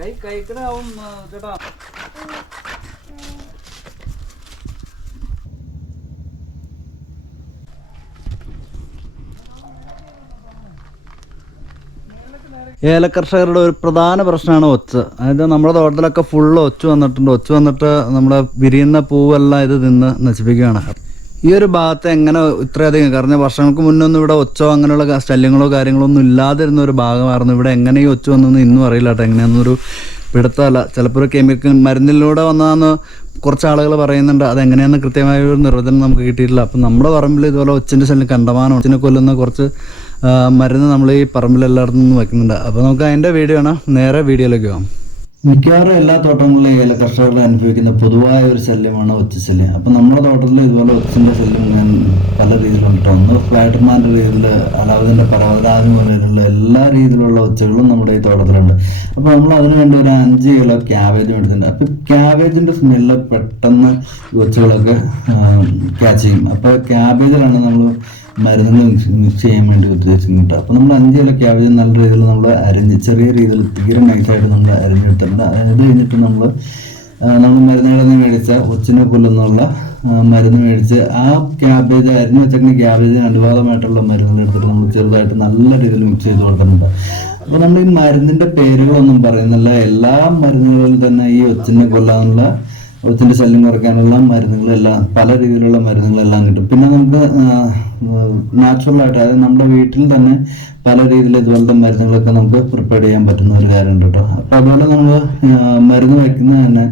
കൈ കൈക്കടാവും ചേട്ടാ ഏലകർഷകരുടെ ഒരു പ്രധാന പ്രശ്നമാണ് ഒച്ച. അതായത് നമ്മുടെ തോട്ടത്തിലൊക്കെ ഫുള്ള് ഒച്ച വന്നിട്ടുണ്ട്. ഒച്ച വന്നിട്ട് നമ്മുടെ വിരിയുന്ന പൂവെല്ലാം ഇത് നിന്ന് നശിപ്പിക്കുകയാണ്. ഈ ഒരു ഭാഗത്ത് എങ്ങനെ ഇത്രയധികം കാരണം വർഷങ്ങൾക്ക് മുന്നേ ഒന്നും ഇവിടെ ഒച്ചോ അങ്ങനെയുള്ള ശല്യങ്ങളോ കാര്യങ്ങളോ ഒന്നും ഇല്ലാതിരുന്ന ഒരു ഭാഗമായിരുന്നു. ഇവിടെ എങ്ങനെ ഈ ഒച്ച വന്നൊന്നും ഇന്നും അറിയില്ല കേട്ടോ എങ്ങനെയാണെന്നൊരു പിടുത്തമല്ല. ചിലപ്പോൾ കെമിക്കൽ മരുന്നിലൂടെ വന്നതാന്ന് കുറച്ച് ആളുകൾ പറയുന്നുണ്ട്. അത് അതെങ്ങനെയാന്ന് കൃത്യമായ ഒരു നിർവചനം നമുക്ക് കിട്ടിയിട്ടില്ല. അപ്പം നമ്മുടെ പറമ്പിൽ ഇതുപോലെ ഒച്ചിന്റെ ശല്യം കണ്ടമാനം ഒച്ചിനെ കൊല്ലുന്ന കുറച്ച് മരുന്ന് നമ്മൾ ഈ പറമ്പിൽ എല്ലായിടത്തും വയ്ക്കുന്നുണ്ട് വെക്കുന്നുണ്ട്. അപ്പോൾ നമുക്ക് അതിന്റെ വീഡിയോ ആണ്. നേരെ വീഡിയോയിലേക്ക് പോകാം. മിക്കവാറും എല്ലാ തോട്ടങ്ങളിലും ഏല കർഷകർ അനുഭവിക്കുന്ന പൊതുവായ ഒരു ശല്യമാണ് ഒച്ച ശല്യം അപ്പം നമ്മുടെ തോട്ടത്തിൽ ഇതുപോലെ ഒച്ചിന്റെ ശല്യം ഞാൻ പല രീതിയിലുണ്ട്. ഒന്ന് സ്പൈഡർമാന്റെ രീതിയിൽ അലാവുദ്ദീന്റെ പർവതാദി പോലെയുള്ള എല്ലാ രീതിയിലുള്ള ഒച്ചകളും നമ്മുടെ ഈ തോട്ടത്തിലുണ്ട്. അപ്പോൾ നമ്മൾ അതിന് വേണ്ടി ഒരു അഞ്ച് കിലോ ക്യാബേജ് എടുത്തിട്ടുണ്ട്. അപ്പോൾ ക്യാബേജിന്റെ സ്മെല്ല് പെട്ടെന്ന് ഒച്ചകളൊക്കെ ക്യാച്ച് ചെയ്യും. അപ്പോൾ ക്യാബേജിലാണ് നമ്മൾ മരുന്നുകൾ മിക്സ് ചെയ്യാൻ വേണ്ടി ഉദ്ദേശിക്കുന്നുണ്ട്. അപ്പോൾ നമ്മൾ അഞ്ച് കിലോ ക്യാബേജ് നല്ല രീതിയിൽ നമ്മൾ അരിഞ്ഞ് ചെറിയ രീതിയിൽ തീരെ നൈസായിട്ട് നമ്മൾ അരിഞ്ഞെടുത്തിട്ടുണ്ട്. അത് കഴിഞ്ഞിട്ട് നമ്മൾ നമ്മൾ മരുന്നുകളിൽ നിന്ന് മേടിച്ച ഒച്ചിനെ കൊല്ലുന്നുള്ള മരുന്ന് മേടിച്ച് ആ ക്യാബേജ് അരിഞ്ഞ് വെച്ചിട്ട് ക്യാബേജ് അനുവാദമായിട്ടുള്ള മരുന്നുകൾ എടുത്തിട്ട് നമ്മൾ ചെറുതായിട്ട് നല്ല രീതിയിൽ മിക്സ് ചെയ്ത് കൊടുക്കുന്നുണ്ട് അപ്പോൾ നമ്മൾ ഈ മരുന്നിന്റെ പേരുകളൊന്നും പറയുന്നില്ല. എല്ലാ മരുന്നുകളിലും തന്നെ ഈ ഒച്ചിനെ കൊല്ലാനുള്ള ഒച്ചിന്റെ ശല്യം കുറയ്ക്കാനുള്ള മരുന്നുകളെല്ലാം പല രീതിയിലുള്ള മരുന്നുകളെല്ലാം കിട്ടും പിന്നെ നമുക്ക് നാച്ചുറൽ ആയിട്ട് അതായത് നമ്മുടെ വീട്ടിൽ തന്നെ പല രീതിയിൽ ഇതുപോലത്തെ മരുന്നുകളൊക്കെ നമുക്ക് പ്രിപ്പയർ ചെയ്യാൻ പറ്റുന്ന ഒരു കാര്യമുണ്ട് കേട്ടോ. അപ്പോൾ അതുപോലെ നമ്മൾ മരുന്ന് വയ്ക്കുന്നത് തന്നെ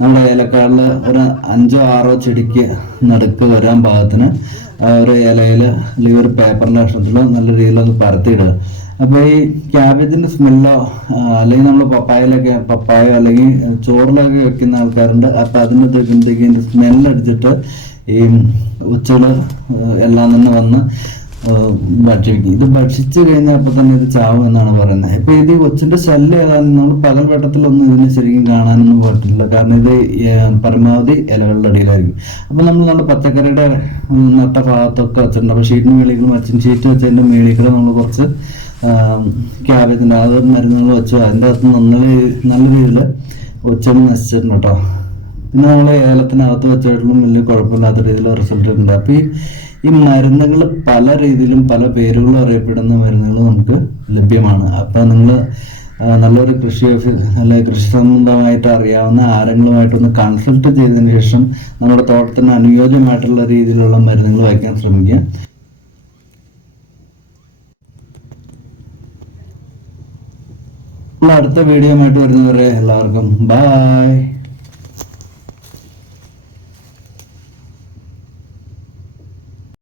നമ്മുടെ ഏലക്കാടിൽ ഒരു അഞ്ചോ ആറോ ചെടിക്ക് നടുക്ക് വരാൻ പാകത്തിന് ഒരു ഇലയിൽ അല്ലെങ്കിൽ ഒരു പേപ്പറിന്റെ കഷ്ണത്തിൽ നല്ല രീതിയിലൊന്ന് പരത്തിയിടുക. അപ്പോൾ ഈ ക്യാബേജിന്റെ സ്മെല്ലോ അല്ലെങ്കിൽ നമ്മൾ പപ്പായയിലൊക്കെ പപ്പായോ അല്ലെങ്കിൽ ചോറിലൊക്കെ വെക്കുന്ന ആൾക്കാരുണ്ട്. അപ്പൊ അതിന്റെ തേക്കുമ്പോഴത്തേക്ക് ഇതിന്റെ സ്മെല്ലടിച്ചിട്ട് ഈ ഉച്ചകൾ എല്ലാം തന്നെ വന്ന് ഭക്ഷിക്കും. ഇത് ഭക്ഷിച്ചു കഴിഞ്ഞാൽ തന്നെ ഇത് ചാവും എന്നാണ് പറയുന്നത്. ഇപ്പൊ ഇത് കൊച്ചിന്റെ ശല്യം ഏതാണ് നമ്മൾ പകൽ വെട്ടത്തിലൊന്നും ഇതിനെ ശരിക്കും കാണാനൊന്നും പറ്റില്ല കാരണം ഇത് പരമാവധി ഇലകളുടെ അടിയിലായിരിക്കും. അപ്പൊ നമ്മൾ നമ്മുടെ പച്ചക്കറിയുടെ നട്ട ഭാഗത്തൊക്കെ വെച്ചിട്ടുണ്ട്. അപ്പൊ ഷീറ്റിന് മേളിൽ മച്ചിൻ ഷീറ്റ് വെച്ചതിന്റെ മേളിൽ കൂടെ നമ്മൾ കുറച്ച് ക്യാബേജിന്റെ അത് മരുന്നുകൾ വെച്ചു അതിന്റെ അകത്ത് നല്ല നല്ല രീതിയിൽ ഒച്ചകൾ നശിച്ചിട്ടുണ്ട് കേട്ടോ. പിന്നെ നമ്മൾ ഏലത്തിനകത്ത് വെച്ചിട്ടുള്ള വലിയ കുഴപ്പമില്ലാത്ത രീതിയിൽ റിസൾട്ട് ഉണ്ട് അപ്പോൾ ഈ മരുന്നുകൾ പല രീതിയിലും പല പേരുകളും അറിയപ്പെടുന്ന മരുന്നുകൾ നമുക്ക് ലഭ്യമാണ്. അപ്പോൾ നിങ്ങൾ നല്ലൊരു കൃഷി നല്ല കൃഷി സംബന്ധമായിട്ട് അറിയാവുന്ന ആരെങ്കിലുമായിട്ടൊന്ന് കൺസൾട്ട് ചെയ്തതിന് ശേഷം നമ്മുടെ തോട്ടത്തിന് അനുയോജ്യമായിട്ടുള്ള രീതിയിലുള്ള മരുന്നുകൾ വയ്ക്കാൻ ശ്രമിക്കുക. അടുത്ത വീഡിയോ ആയിട്ട് വരുന്നവരെ എല്ലാവർക്കും ബായ്